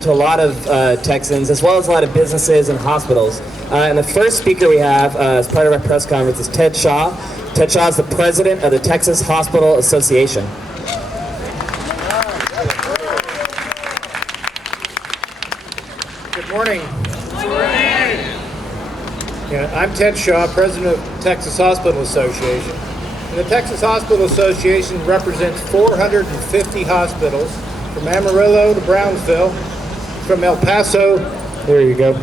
to a lot of Texans, as well as a lot of businesses and hospitals. And the first speaker we have as part of our press conference is Ted Shaw. Ted Shaw is the president of the Texas Hospital Association. Good morning. Yeah, I'm Ted Shaw, president of Texas Hospital Association. And the Texas Hospital Association represents 450 hospitals from Amarillo to Brownsville, from El Paso, there you go,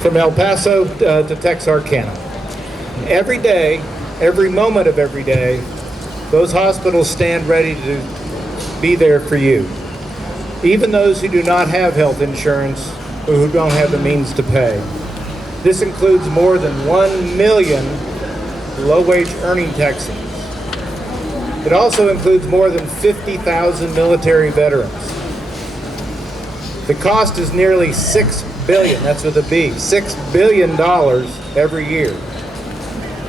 from El Paso to Texarkana. Every day, every moment of every day, those hospitals stand ready to be there for you. Even those who do not have health insurance or who don't have the means to pay. This includes more than 1 million low-wage earning Texans. It also includes more than 50,000 military veterans. The cost is nearly $6 billion, that's with a B, $6 billion every year.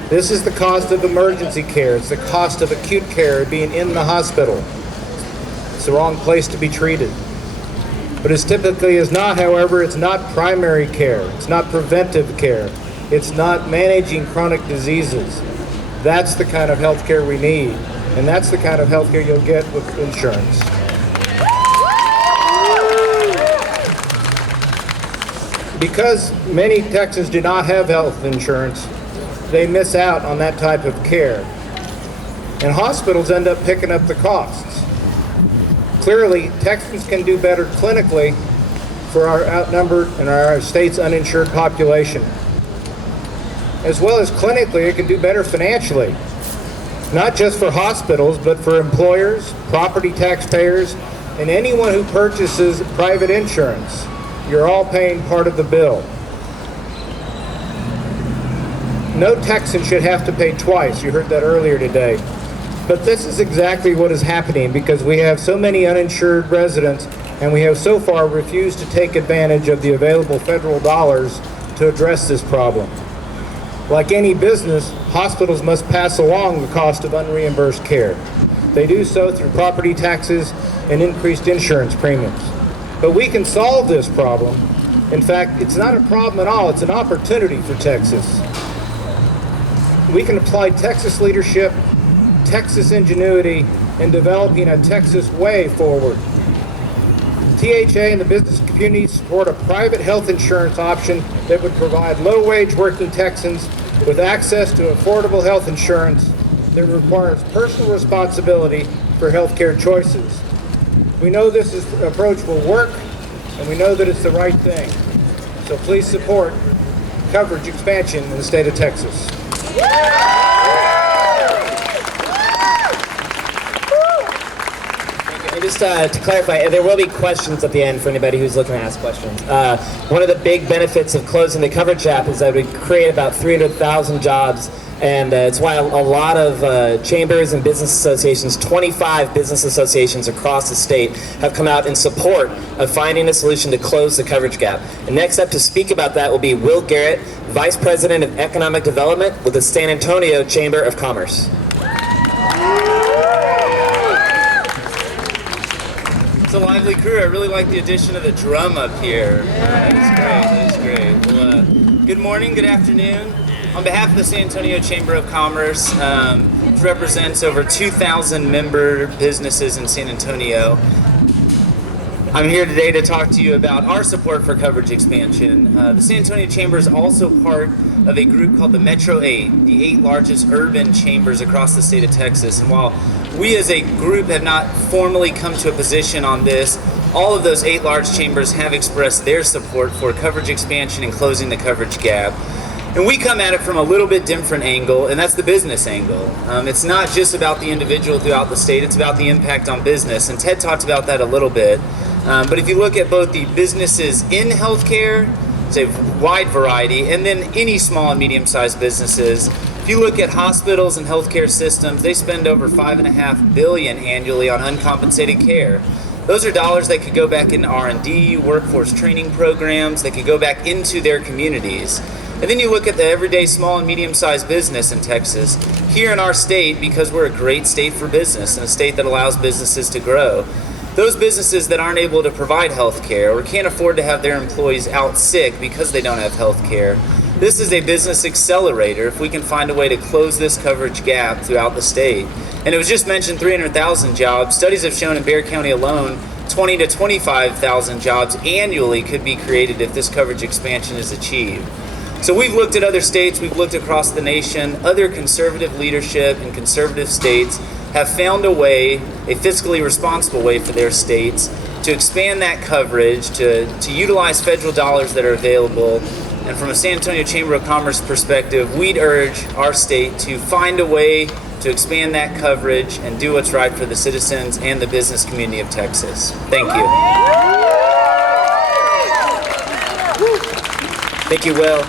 This is the cost of emergency care. It's the cost of acute care, being in the hospital. It's the wrong place to be treated. But as typically is not, however, it's not primary care. It's not preventive care. It's not managing chronic diseases. That's the kind of health care we need. And that's the kind of health care you'll get with insurance. Because many Texans do not have health insurance, they miss out on that type of care. And hospitals end up picking up the costs. Clearly, Texans can do better clinically for our outnumbered and our state's uninsured population. As well as clinically, it can do better financially. Not just for hospitals, but for employers, property taxpayers, and anyone who purchases private insurance. You're all paying part of the bill. No Texan should have to pay twice. You heard that earlier today. But this is exactly what is happening because we have so many uninsured residents and we have so far refused to take advantage of the available federal dollars to address this problem. Like any business, hospitals must pass along the cost of unreimbursed care. They do so through property taxes and increased insurance premiums. But we can solve this problem. In fact, it's not a problem at all. It's an opportunity for Texas. We can apply Texas leadership, Texas ingenuity, in developing a Texas way forward. THA and the business community support a private health insurance option that would provide low-wage working Texans with access to affordable health insurance that requires personal responsibility for health care choices. We know this approach will work, and we know that it's the right thing. So please support coverage expansion in the state of Texas. And just to clarify, there will be questions at the end for anybody who's looking to ask questions. One of the big benefits of closing the coverage gap is that we create about 300,000 jobs. And it's why a lot of chambers and business associations, 25 business associations across the state, have come out in support of finding a solution to close the coverage gap. And next up to speak about that will be Will Garrett, Vice President of Economic Development with the San Antonio Chamber of Commerce. It's a lively crew. I really like the addition of the drum up here. That is great. Well, good morning, good afternoon. On behalf of the San Antonio Chamber of Commerce, which represents over 2,000 member businesses in San Antonio, I'm here today to talk to you about our support for coverage expansion. The San Antonio Chamber is also part of a group called the Metro 8, the 8 largest urban chambers across the state of Texas. And while we as a group have not formally come to a position on this, all of those 8 large chambers have expressed their support for coverage expansion and closing the coverage gap. And we come at it from a little bit different angle, and that's the business angle. It's not just about the individual throughout the state, it's about the impact on business. And Ted talked about that a little bit. But if you look at both the businesses in healthcare, it's a wide variety, and then any small and medium-sized businesses. If you look at hospitals and healthcare systems, they spend over $5.5 billion annually on uncompensated care. Those are dollars that could go back into R&D, workforce training programs, that could go back into their communities. And then you look at the everyday small and medium-sized business in Texas. Here in our state, because we're a great state for business and a state that allows businesses to grow, those businesses that aren't able to provide health care or can't afford to have their employees out sick because they don't have health care, this is a business accelerator if we can find a way to close this coverage gap throughout the state. And it was just mentioned 300,000 jobs. Studies have shown in Bexar County alone, 20 to 25,000 jobs annually could be created if this coverage expansion is achieved. So we've looked at other states, we've looked across the nation. Other conservative leadership in conservative states have found a way, a fiscally responsible way for their states to expand that coverage, to utilize federal dollars that are available. And from a San Antonio Chamber of Commerce perspective, we'd urge our state to find a way to expand that coverage and do what's right for the citizens and the business community of Texas. Thank you. Thank you, Will.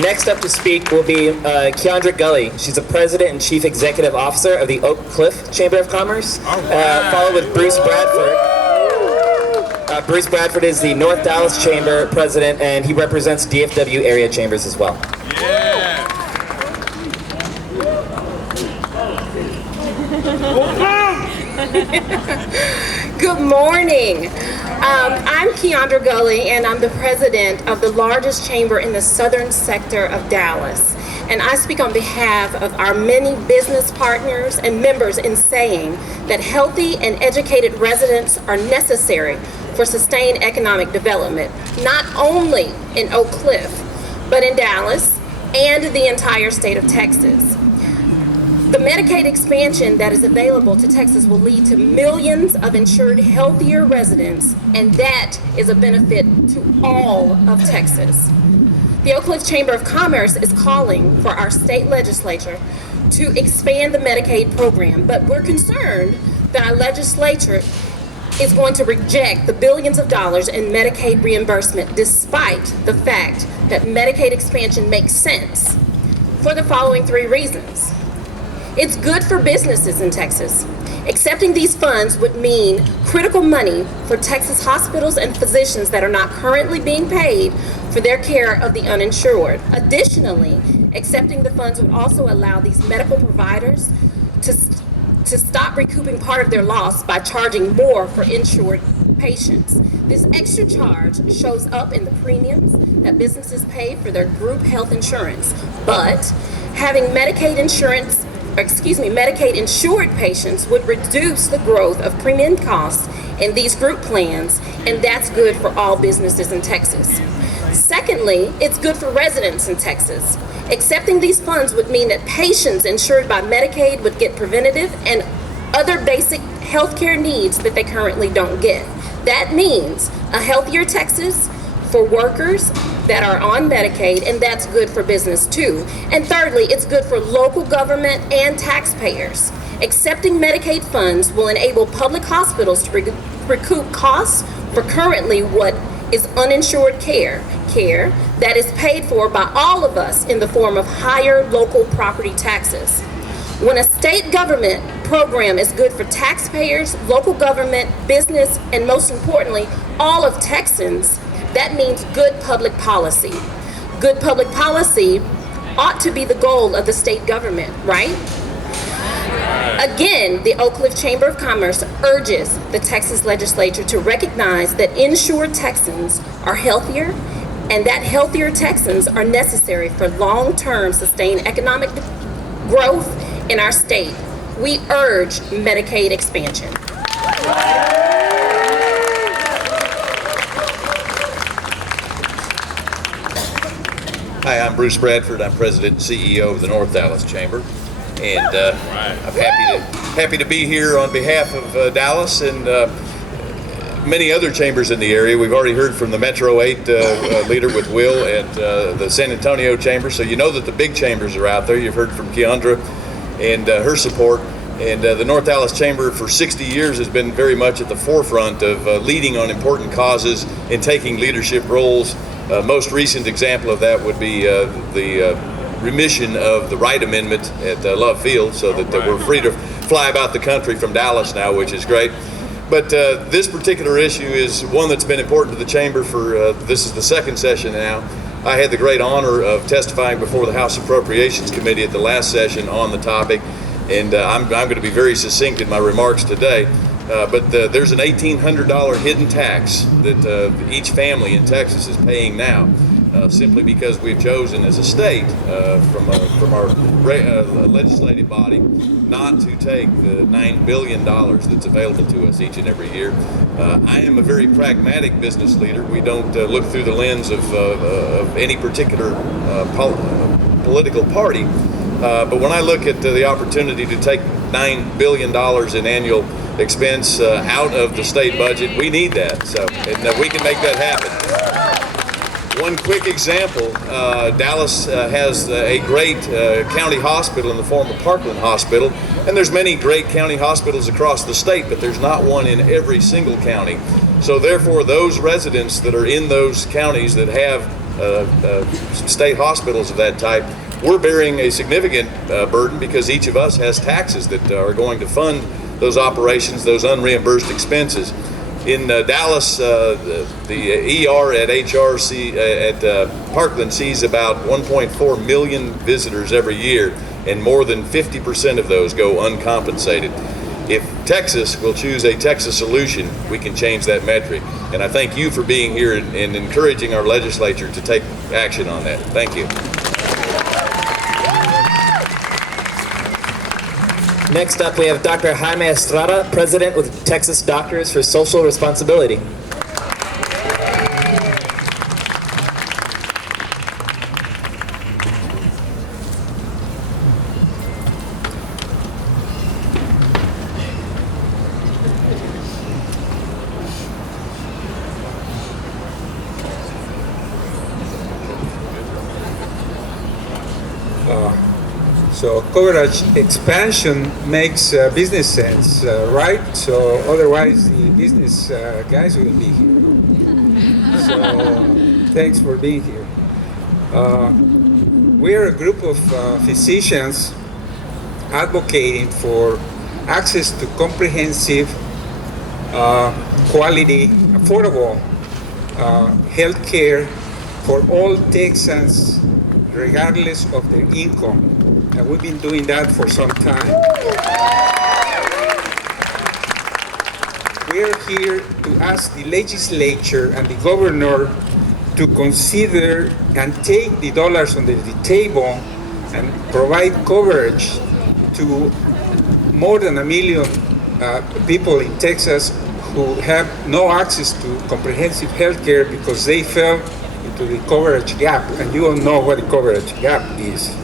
Next up to speak will be Keandra Gully. She's the President and Chief Executive Officer of the Oak Cliff Chamber of Commerce, followed with Bruce Bradford. Bruce Bradford is the North Dallas Chamber President, and he represents DFW area chambers as well. Good morning. I'm Keandra Gully, and I'm the president of the largest chamber in the southern sector of Dallas. And I speak on behalf of our many business partners and members in saying that healthy and educated residents are necessary for sustained economic development, not only in Oak Cliff, but in Dallas and the entire state of Texas. The Medicaid expansion that is available to Texas will lead to millions of insured, healthier residents, and that is a benefit to all of Texas. The Oak Cliff Chamber of Commerce is calling for our state legislature to expand the Medicaid program, but we're concerned that our legislature is going to reject the billions of dollars in Medicaid reimbursement despite the fact that Medicaid expansion makes sense for the following three reasons. It's good for businesses in Texas. Accepting these funds would mean critical money for Texas hospitals and physicians that are not currently being paid for their care of the uninsured. Additionally, accepting the funds would also allow these medical providers to stop recouping part of their loss by charging more for insured patients. This extra charge shows up in the premiums that businesses pay for their group health insurance, but having Medicaid insured patients would reduce the growth of premium costs in these group plans, and that's good for all businesses in Texas. Secondly, it's good for residents in Texas. Accepting these funds would mean that patients insured by Medicaid would get preventative and other basic health care needs that they currently don't get. That means a healthier Texas for workers that are on Medicaid, and that's good for business too. And thirdly, it's good for local government and taxpayers. Accepting Medicaid funds will enable public hospitals to recoup costs for currently what is uninsured care that is paid for by all of us in the form of higher local property taxes. When a state government program is good for taxpayers, local government, business, and most importantly, all of Texans, that means good public policy. Good public policy ought to be the goal of the state government, right? Again, the Oak Cliff Chamber of Commerce urges the Texas legislature to recognize that insured Texans are healthier and that healthier Texans are necessary for long-term sustained economic growth in our state. We urge Medicaid expansion. Hi, I'm Bruce Bradford. I'm President and CEO of the North Dallas Chamber, and I'm happy to be here on behalf of Dallas and many other chambers in the area. We've already heard from the Metro 8 leader with Will and the San Antonio Chamber, so you know that the big chambers are out there. You've heard from Keandra and her support. And the North Dallas Chamber for 60 years has been very much at the forefront of leading on important causes and taking leadership roles. Most recent example of that would be the remission of the Wright Amendment at Love Field, so that we're free to fly about the country from Dallas now, which is great. But this particular issue is one that's been important to the Chamber for, this is the second session now. I had the great honor of testifying before the House Appropriations Committee at the last session on the topic, and I'm going to be very succinct in my remarks today. But there's an $1,800 hidden tax that each family in Texas is paying now, simply because we've chosen as a state from our legislative body not to take the $9 billion that's available to us each and every year. I am a very pragmatic business leader. We don't look through the lens of any particular political party. But when I look at the opportunity to take $9 billion in annual expense out of the state budget, we need that. So we can make that happen. One quick example, Dallas has a great county hospital in the form of Parkland Hospital, and there's many great county hospitals across the state, but there's not one in every single county. So therefore, those residents that are in those counties that have state hospitals of that type, we're bearing a significant burden because each of us has taxes that are going to fund those operations, those unreimbursed expenses. In Dallas, the ER at HRC at Parkland sees about 1.4 million visitors every year, and more than 50% of those go uncompensated. If Texas will choose a Texas solution, we can change that metric. And I thank you for being here and encouraging our legislature to take action on that. Thank you. Next up, we have Dr. Jaime Estrada, President with Texas Doctors for Social Responsibility. So coverage expansion makes business sense, right? So otherwise the business guys wouldn't be here. So thanks for being here. We are a group of physicians advocating for access to comprehensive, quality, affordable health care for all Texans, regardless of their income. And we've been doing that for some time. We're here to ask the legislature and the governor to consider and take the dollars on the table and provide coverage to more than 1 million people in Texas who have no access to comprehensive health care because they fell into the coverage gap, and you all know what the coverage gap is.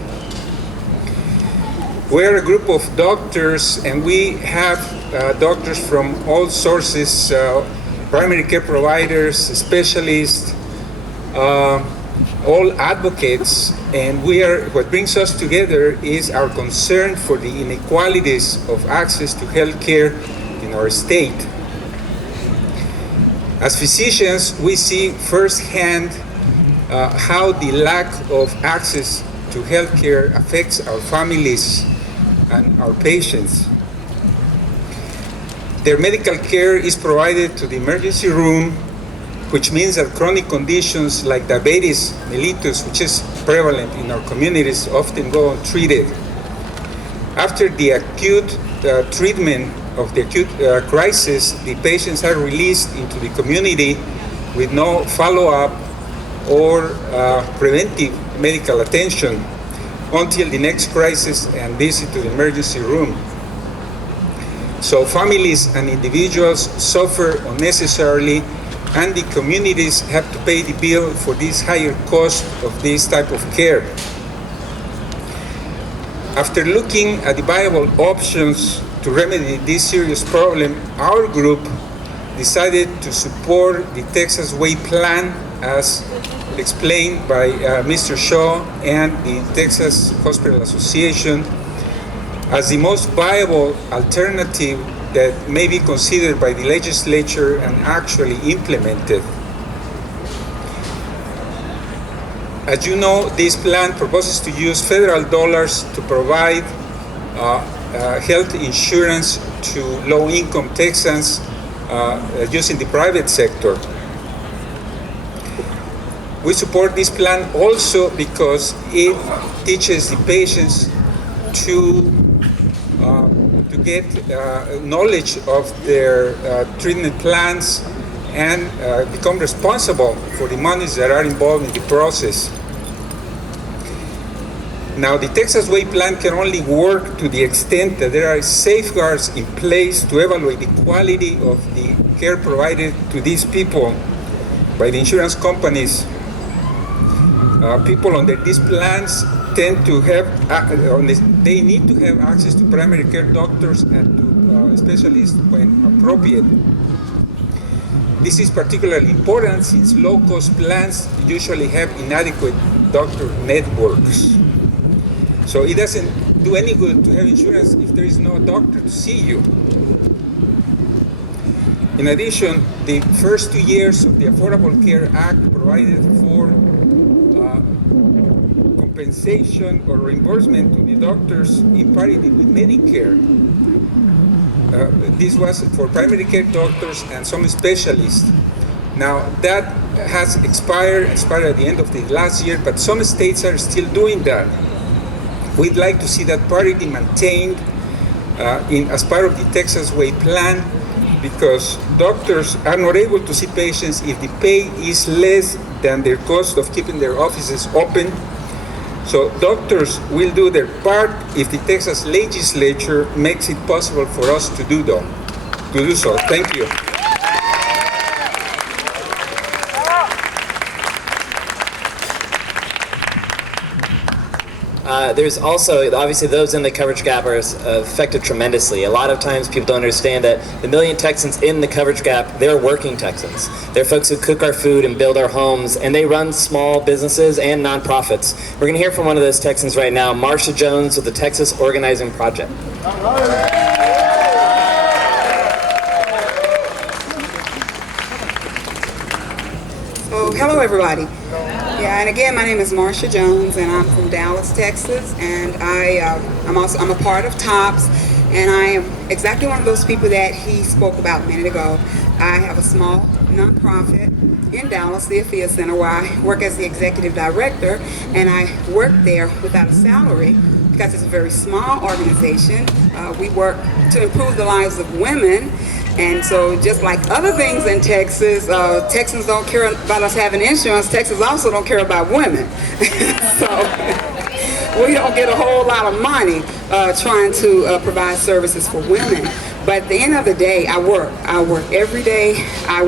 We're a group of doctors, and we have doctors from all sources, primary care providers, specialists, all advocates, and what brings us together is our concern for the inequalities of access to health care in our state. As physicians, we see firsthand how the lack of access to health care affects our families and our patients. Their medical care is provided to the emergency room, which means that chronic conditions like diabetes mellitus, which is prevalent in our communities, often go untreated. After the acute treatment of the acute crisis, the patients are released into the community with no follow-up or preventive medical attention until the next crisis and visit to the emergency room. So families and individuals suffer unnecessarily, and the communities have to pay the bill for this higher cost of this type of care. After looking at the viable options to remedy this serious problem, our group decided to support the Texas Way plan as explained by Mr. Shaw and the Texas Hospital Association as the most viable alternative that may be considered by the legislature and actually implemented. As you know, this plan proposes to use federal dollars to provide health insurance to low-income Texans using the private sector. We support this plan also because it teaches the patients to to get knowledge of their treatment plans and become responsible for the monies that are involved in the process. Now, the Texas Way plan can only work to the extent that there are safeguards in place to evaluate the quality of the care provided to these people by the insurance companies. People under these plans tend to have, they need to have access to primary care doctors and to specialists when appropriate. This is particularly important since low-cost plans usually have inadequate doctor networks. So it doesn't do any good to have insurance if there is no doctor to see you. In addition, the first 2 years of the Affordable Care Act provided for compensation or reimbursement to the doctors in parity with Medicare. This was for primary care doctors and some specialists. Now that has expired at the end of the last year, but some states are still doing that. We'd like to see that parity maintained as part of the Texas Way plan, because doctors are not able to see patients if the pay is less than their cost of keeping their offices open. So doctors will do their part if the Texas legislature makes it possible for us to do so. Thank you. There's also, obviously, those in the coverage gap are affected tremendously. A lot of times people don't understand that the million Texans in the coverage gap, they're working Texans. They're folks who cook our food and build our homes, and they run small businesses and nonprofits. We're going to hear from one of those Texans right now, Marsha Jones with the Texas Organizing Project. So, hello everybody. Yeah, and again, my name is Marsha Jones, and I'm from Dallas, Texas, and I'm a part of TOPS, and I am exactly one of those people that he spoke about a minute ago. I have a small nonprofit in Dallas, the Afia Center, where I work as the executive director, and I work there without a salary because it's a very small organization. We work to improve the lives of women. And so just like other things in Texas, Texans don't care about us having insurance. Texans also don't care about women. So we don't get a whole lot of money trying to provide services for women. But at the end of the day, I work every day. I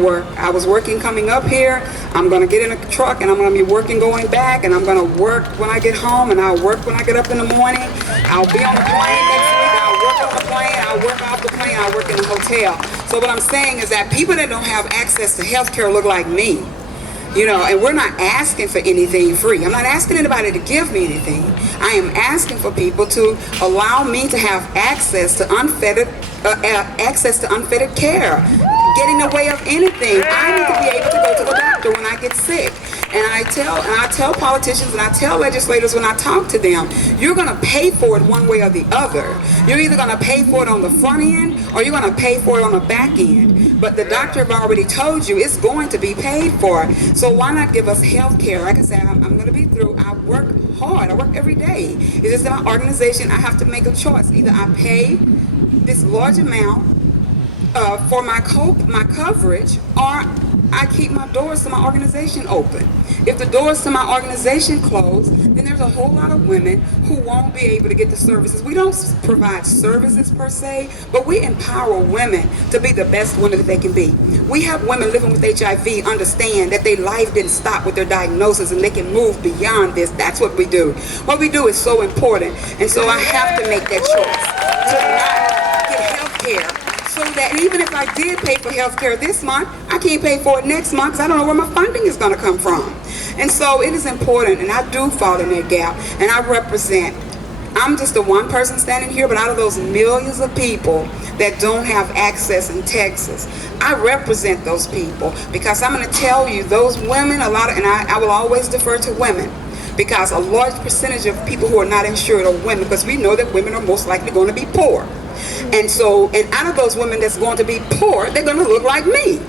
was working coming up here. I'm going to get in a truck and I'm going to be working going back, and I'm going to work when I get home, and I'll work when I get up in the morning. I'll be on the plane next week. I'll work on the plane. I'll work off the plane. I'll work in the hotel. So what I'm saying is that people that don't have access to health care look like me. You know, and we're not asking for anything free. I'm not asking anybody to give me anything. I am asking for people to allow me to have access to unfettered care. Get in the way of anything. I need to be able to go to the doctor when I get sick. And I tell politicians and I tell legislators when I talk to them, you're going to pay for it one way or the other. You're either going to pay for it on the front end or you're going to pay for it on the back end. But the doctor have already told you it's going to be paid for. So why not give us health care? Like I said, I'm going to be through. I work hard. I work every day. It's just in my organization, I have to make a choice. Either I pay this large amount for my coverage, or I keep my doors to my organization open. If the doors to my organization close, then there's a whole lot of women who won't be able to get the services. We don't provide services per se, but we empower women to be the best women that they can be. We have women living with HIV understand that their life didn't stop with their diagnosis and they can move beyond this. That's what we do. What we do is so important. And so I have to make that choice to not get health care. So that even if I did pay for health care this month, I can't pay for it next month because I don't know where my funding is going to come from. And so it is important, and I do fall in that gap, and I represent. I'm just the one person standing here, but out of those millions of people that don't have access in Texas, I represent those people because I'm going to tell you, those women, and I will always defer to women, because a large percentage of people who are not insured are women, because we know that women are most likely going to be poor. And out of those women that's going to be poor, they're going to look like me.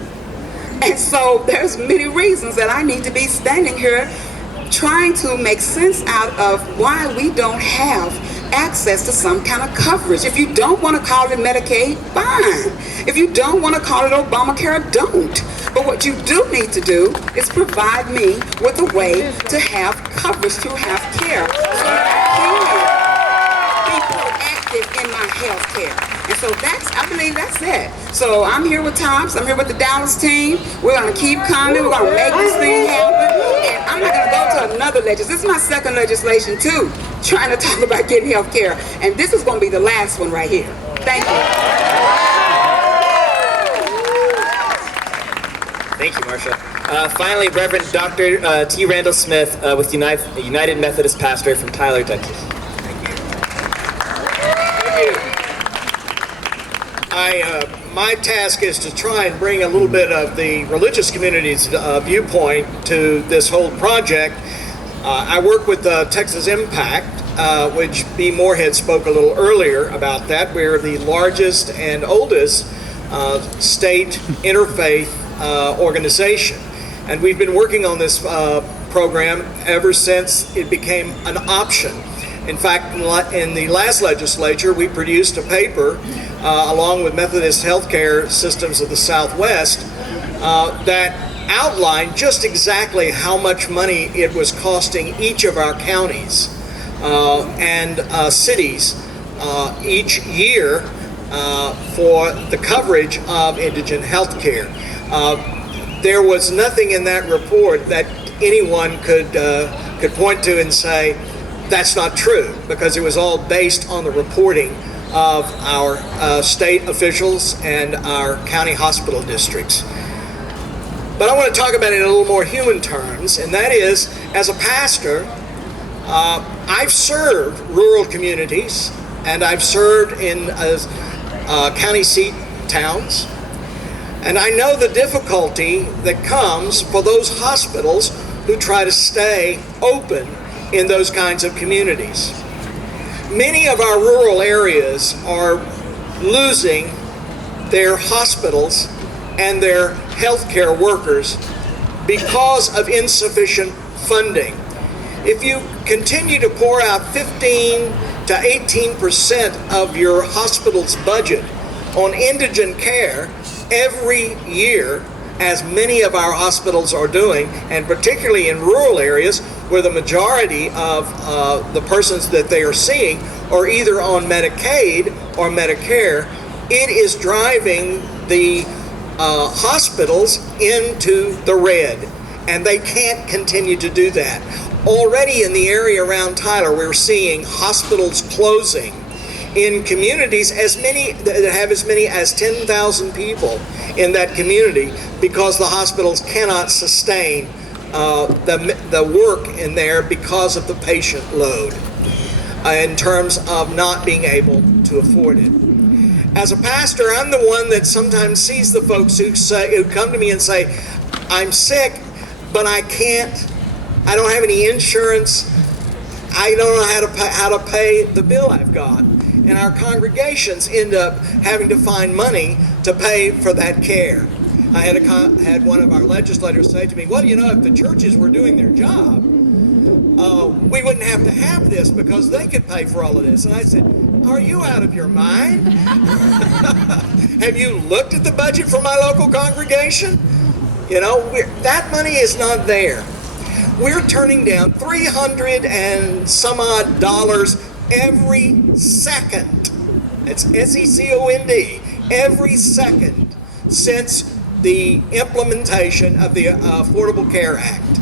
And so there's many reasons that I need to be standing here trying to make sense out of why we don't have access to some kind of coverage. If you don't want to call it Medicaid, fine. If you don't want to call it Obamacare, don't. But what you do need to do is provide me with a way to have coverage, to have care, so I can be proactive in my health care. And so I believe that's it. So I'm here with Tops, I'm here with the Dallas team. We're gonna keep coming, we're gonna make this thing happen. And I'm not gonna go to another legislation. This is my second legislation too, trying to talk about getting health care. And this is gonna be the last one right here. Thank you. Thank you, Marsha. Finally, Reverend Dr. T. Randall Smith with United Methodist Pastor from Tyler, Texas. My task is to try and bring a little bit of the religious community's viewpoint to this whole project. I work with Texas Impact, which B. Moorhead spoke a little earlier about that. We're the largest and oldest state interfaith organization. And we've been working on this program ever since it became an option. In fact, in the last legislature, we produced a paper along with Methodist Healthcare Systems of the Southwest that outlined just exactly how much money it was costing each of our counties and cities each year for the coverage of indigent health care. There was nothing in that report that anyone could point to and say, that's not true, because it was all based on the reporting of our state officials and our county hospital districts. But I want to talk about it in a little more human terms, and that is, as a pastor, I've served rural communities, and I've served in county seat towns, and I know the difficulty that comes for those hospitals who try to stay open in those kinds of communities. Many of our rural areas are losing their hospitals and their healthcare workers because of insufficient funding. If you continue to pour out 15 to 18% of your hospital's budget on indigent care every year, as many of our hospitals are doing, and particularly in rural areas where the majority of the persons that they are seeing are either on Medicaid or Medicare, it is driving the hospitals into the red, and they can't continue to do that. Already in the area around Tyler, we're seeing hospitals closing in communities that have as many as 10,000 people in that community, because the hospitals cannot sustain the work in there because of the patient load in terms of not being able to afford it. As a pastor, I'm the one that sometimes sees the folks who come to me and say, I'm sick, but I don't have any insurance, I don't know how to pay the bill I've got. And our congregations end up having to find money to pay for that care. I had one of our legislators say to me, well, you know, if the churches were doing their job, we wouldn't have to have this because they could pay for all of this. And I said, are you out of your mind? Have you looked at the budget for my local congregation? You know, that money is not there. We're turning down $300 and some odd dollars every second. It's SECOND, every second since the implementation of the Affordable Care Act.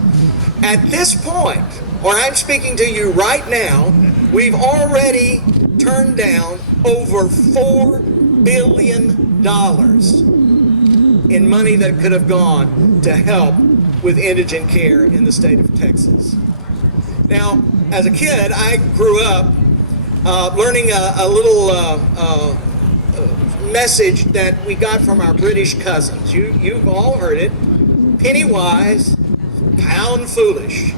At this point, or I'm speaking to you right now, we've already turned down over $4 billion in money that could have gone to help with indigent care in the state of Texas. Now, as a kid, I grew up learning a little message that we got from our British cousins. You've all heard it. Penny wise, pound foolish.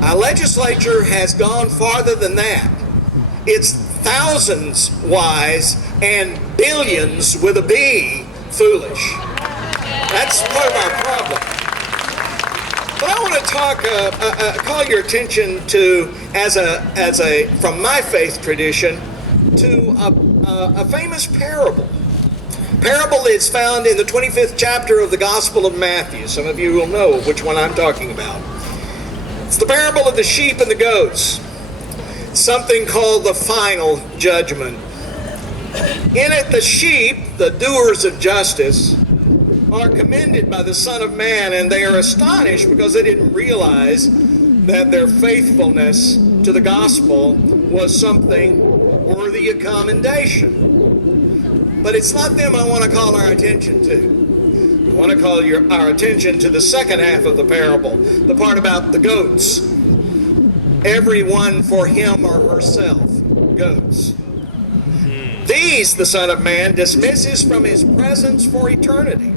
Our legislature has gone farther than that. It's thousands wise and billions with a B foolish. That's part of our problem. But I want to call your attention to, from my faith tradition, to a famous parable. Parable is found in the 25th chapter of the Gospel of Matthew. Some of you will know which one I'm talking about. It's the parable of the sheep and the goats. Something called the final judgment. In it, the sheep, the doers of justice, are commended by the Son of Man, and they are astonished because they didn't realize that their faithfulness to the gospel was something worthy of commendation. But it's not them I want to call our attention to. I want to call our attention to the second half of the parable, the part about the goats. Everyone for him or herself, goats. These, the Son of Man dismisses from his presence for eternity,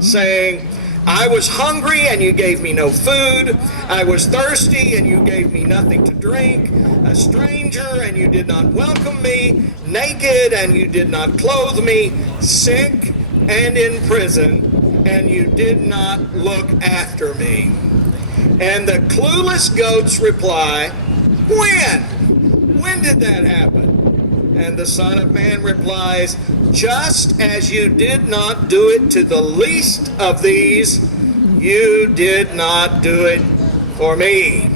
saying, I was hungry and you gave me no food. I was thirsty and you gave me nothing to drink. A stranger and you did not welcome me. Naked and you did not clothe me. Sick and in prison and you did not look after me. And the clueless goats reply, when? When did that happen? And the Son of Man replies, just as you did not do it to the least of these, you did not do it for me.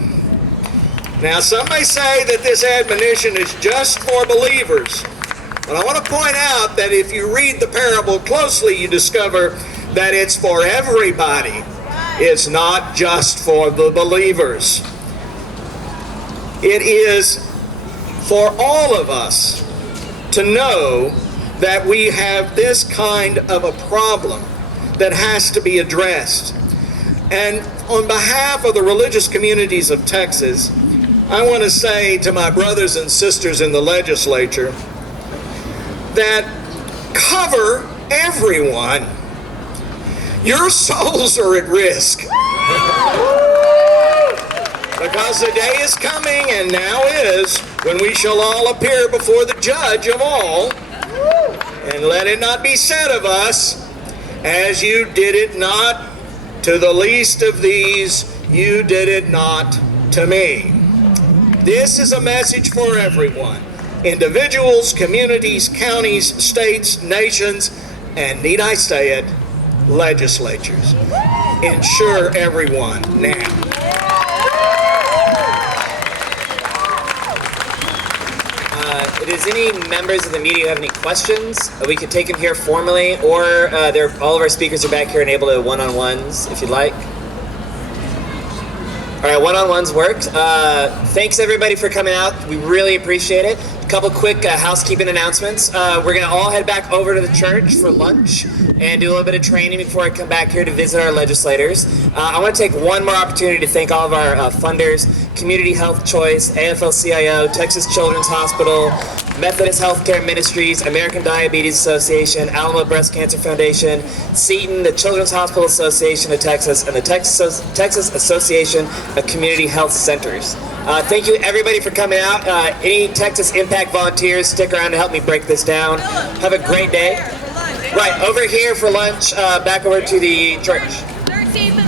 Now, some may say that this admonition is just for believers. But I want to point out that if you read the parable closely, you discover that it's for everybody. It's not just for the believers. It is for all of us to know that we have this kind of a problem that has to be addressed. And on behalf of the religious communities of Texas, I want to say to my brothers and sisters in the legislature that cover everyone. Your souls are at risk. Because the day is coming, and now is, when we shall all appear before the judge of all. And let it not be said of us, as you did it not to the least of these, you did it not to me. This is a message for everyone. Individuals, communities, counties, states, nations, and need I say it, legislatures. Ensure everyone now. Does any members of the media have any questions? We could take them here formally, or all of our speakers are back here and able to one-on-ones if you'd like. All right, one-on-ones worked. Thanks everybody for coming out. We really appreciate it. A couple quick housekeeping announcements. We're gonna all head back over to the church for lunch and do a little bit of training before I come back here to visit our legislators. I want to take one more opportunity to thank all of our funders: Community Health Choice, AFL-CIO, Texas Children's Hospital, Methodist Healthcare Ministries, American Diabetes Association, Alamo Breast Cancer Foundation, Seton, the Children's Hospital Association of Texas, and the Texas Association of Community Health Centers. Thank you everybody for coming out. Any Texas Impact volunteers, stick around to help me break this down. Have a great day. Right, over here for lunch, back over to the church. 13th